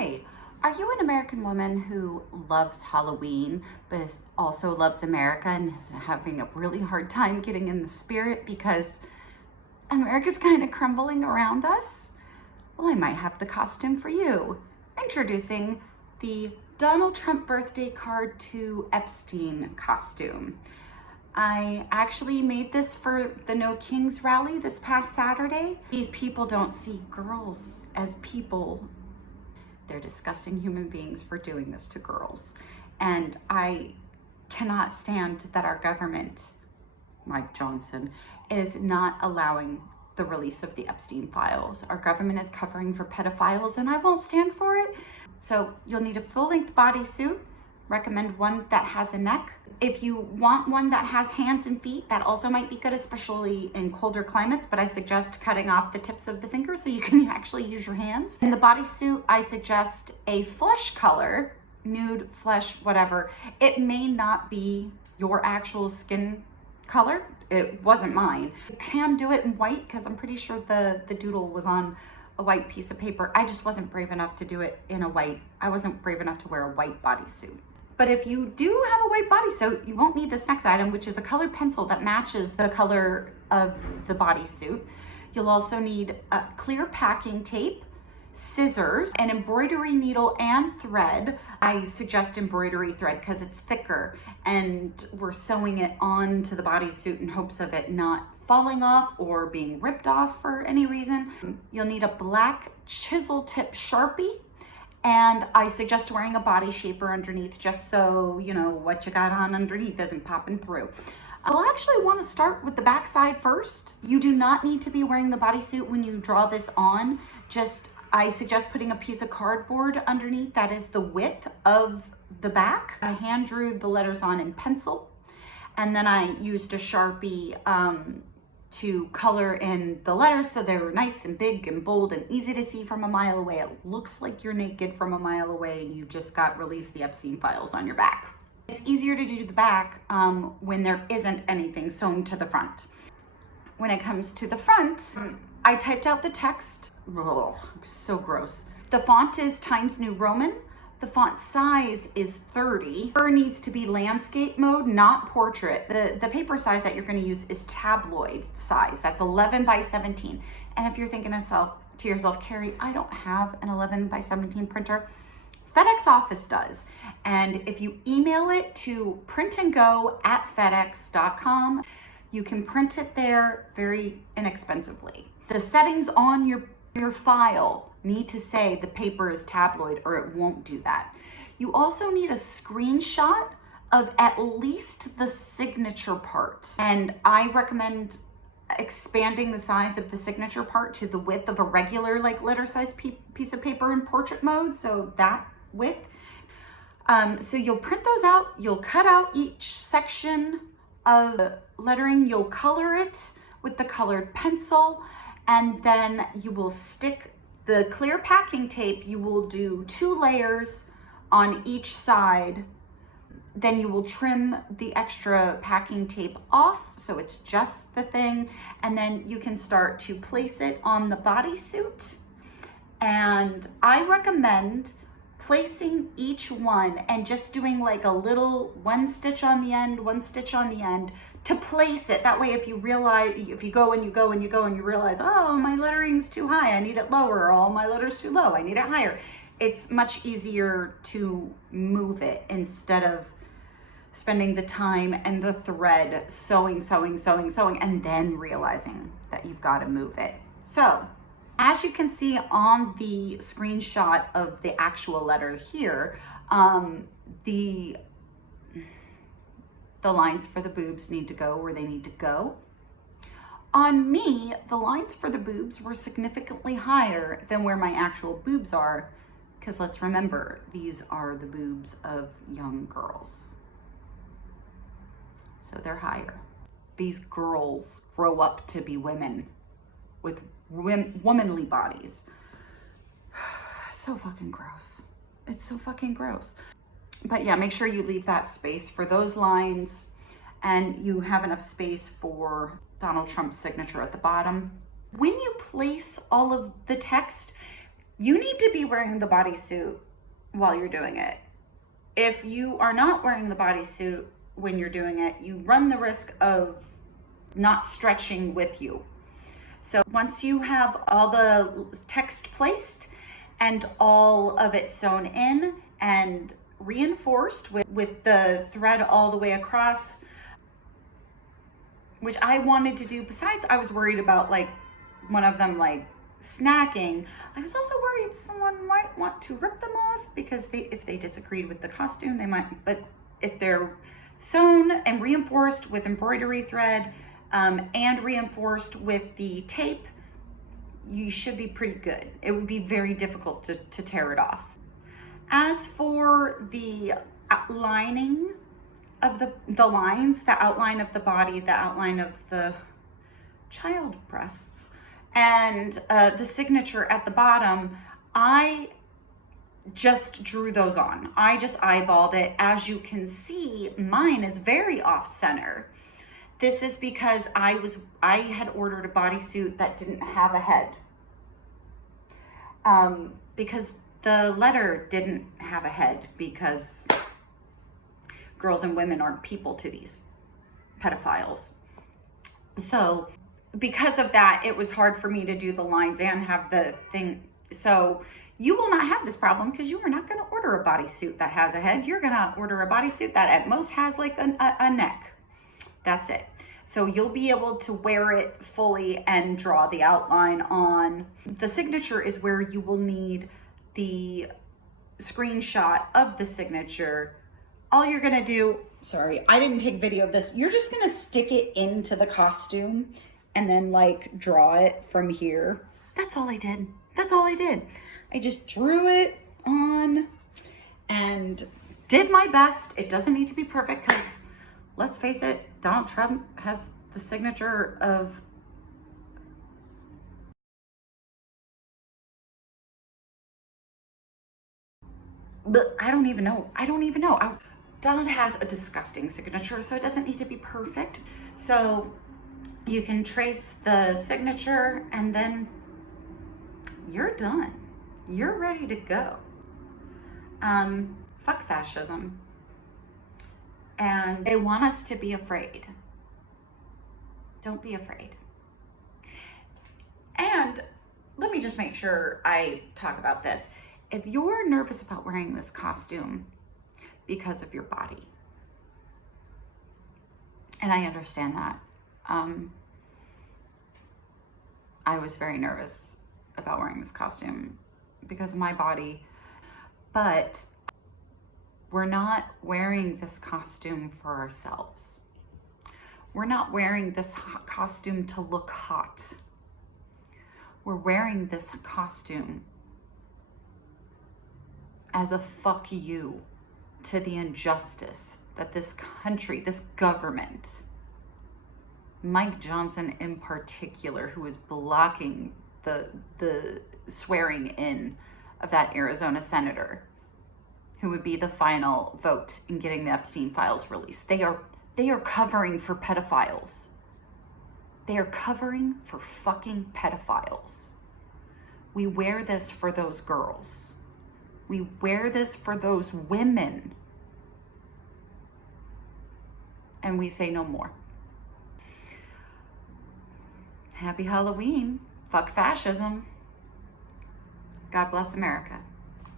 Hi, are you an American woman who loves Halloween, but also loves America and is having a really hard time getting in the spirit because America's kind of crumbling around us? Well, I might have the costume for you. Introducing the Donald Trump birthday card to Epstein costume. I actually made this for the No Kings rally this past Saturday. These people don't see girls as people. They're disgusting human beings for doing this to girls. And I cannot stand that our government, Mike Johnson, is not allowing the release of the Epstein files. Our government is covering for pedophiles and I won't stand for it. So you'll need a full-length bodysuit. Recommend one that has a neck. If you want one that has hands and feet, that also might be good, especially in colder climates, but I suggest cutting off the tips of the fingers so you can actually use your hands. In the bodysuit, I suggest a flesh color, nude, flesh, whatever. It may not be your actual skin color. It wasn't mine. You can do it in white because I'm pretty sure the doodle was on a white piece of paper. I just wasn't brave enough to do it in a white. I wasn't brave enough to wear a white bodysuit. But if you do have a white bodysuit, you won't need this next item, which is a colored pencil that matches the color of the bodysuit. You'll also need a clear packing tape, scissors, an embroidery needle and thread. I suggest embroidery thread because it's thicker and we're sewing it onto the bodysuit in hopes of it not falling off or being ripped off for any reason. You'll need a black chisel tip Sharpie. And I suggest wearing a body shaper underneath just so, you know, what you got on underneath isn't popping through. I'll actually want to start with the back side first. You do not need to be wearing the bodysuit when you draw this on. I suggest putting a piece of cardboard underneath that is the width of the back. I hand drew the letters on in pencil. And then I used a Sharpie to color in the letters so they were nice and big and bold and easy to see from a mile away. It looks like you're naked from a mile away and you just got released the Epstein files on your back. It's easier to do the back when there isn't anything sewn to the front. When it comes to the front, I typed out the text. Ugh, so gross. The font is Times New Roman. The font size is 30. Paper needs to be landscape mode, not portrait. The paper size that you're gonna use is tabloid size. That's 11 by 17. And if you're thinking to yourself, Carrie, I don't have an 11 by 17 printer. FedEx office does. And if you email it to printandgo@fedex.com, you can print it there very inexpensively. The settings on your file need to say the paper is tabloid or it won't do that. You also need a screenshot of at least the signature part. And I recommend expanding the size of the signature part to the width of a regular like letter size piece of paper in portrait mode. So that width. So you'll print those out. You'll cut out each section of lettering. You'll color it with the colored pencil. And then you will stick the clear packing tape. You will do 2 layers on each side. Then you will trim the extra packing tape off so it's just the thing. And then you can start to place it on the bodysuit. And I recommend placing each one and just doing like a little 1 stitch on the end, 1 stitch on the end to place it. That way, if you go and you realize, oh, my lettering's too high, I need it lower, or oh, my letter's too low, I need it higher. It's much easier to move it instead of spending the time and the thread sewing, and then realizing that you've got to move it. So, as you can see on the screenshot of the actual letter here, the lines for the boobs need to go where they need to go. On me, the lines for the boobs were significantly higher than where my actual boobs are, because let's remember, these are the boobs of young girls. So they're higher. These girls grow up to be women with womanly bodies. So fucking gross. It's so fucking gross. But yeah, make sure you leave that space for those lines and you have enough space for Donald Trump's signature at the bottom. When you place all of the text, You need to be wearing the bodysuit while you're doing it. If you are not wearing the bodysuit when you're doing it, you run the risk of not stretching with you. So once you have all the text placed and all of it sewn in and reinforced with the thread all the way across, which I wanted to do, besides I was worried about like one of them like snacking, I was also worried someone might want to rip them off because if they disagreed with the costume, they might, but if they're sewn and reinforced with embroidery thread and reinforced with the tape, you should be pretty good. It would be very difficult to tear it off. As for the lining of the lines, the outline of the body, the outline of the child breasts, and the signature at the bottom, I just drew those on. I just eyeballed it. As you can see, mine is very off center. This is because I had ordered a bodysuit that didn't have a head. Because the letter didn't have a head, because girls and women aren't people to these pedophiles. So because of that, it was hard for me to do the lines and have the thing. So you will not have this problem because you are not going to order a bodysuit that has a head. You're going to order a bodysuit that at most has like a neck. That's it. So you'll be able to wear it fully and draw the outline on. The signature is where you will need the screenshot of the signature. All you're gonna do, sorry, I didn't take video of this. You're just gonna stick it into the costume and then like draw it from here. That's all I did. That's all I did. I just drew it on and did my best. It doesn't need to be perfect because let's face it, Donald Trump has the signature of but I don't even know. Donald has a disgusting signature, so it doesn't need to be perfect. So you can trace the signature and then you're done. You're ready to go. Fuck fascism. And they want us to be afraid. Don't be afraid. And let me just make sure I talk about this. If you're nervous about wearing this costume because of your body, and I understand that, I was very nervous about wearing this costume because of my body, but we're not wearing this costume for ourselves. We're not wearing this costume to look hot. We're wearing this costume as a fuck you to the injustice that this country, this government, Mike Johnson in particular, who is blocking the swearing in of that Arizona senator, who would be the final vote in getting the Epstein files released. They are covering for pedophiles. They are covering for fucking pedophiles. We wear this for those girls. We wear this for those women. And we say no more. Happy Halloween. Fuck fascism. God bless America.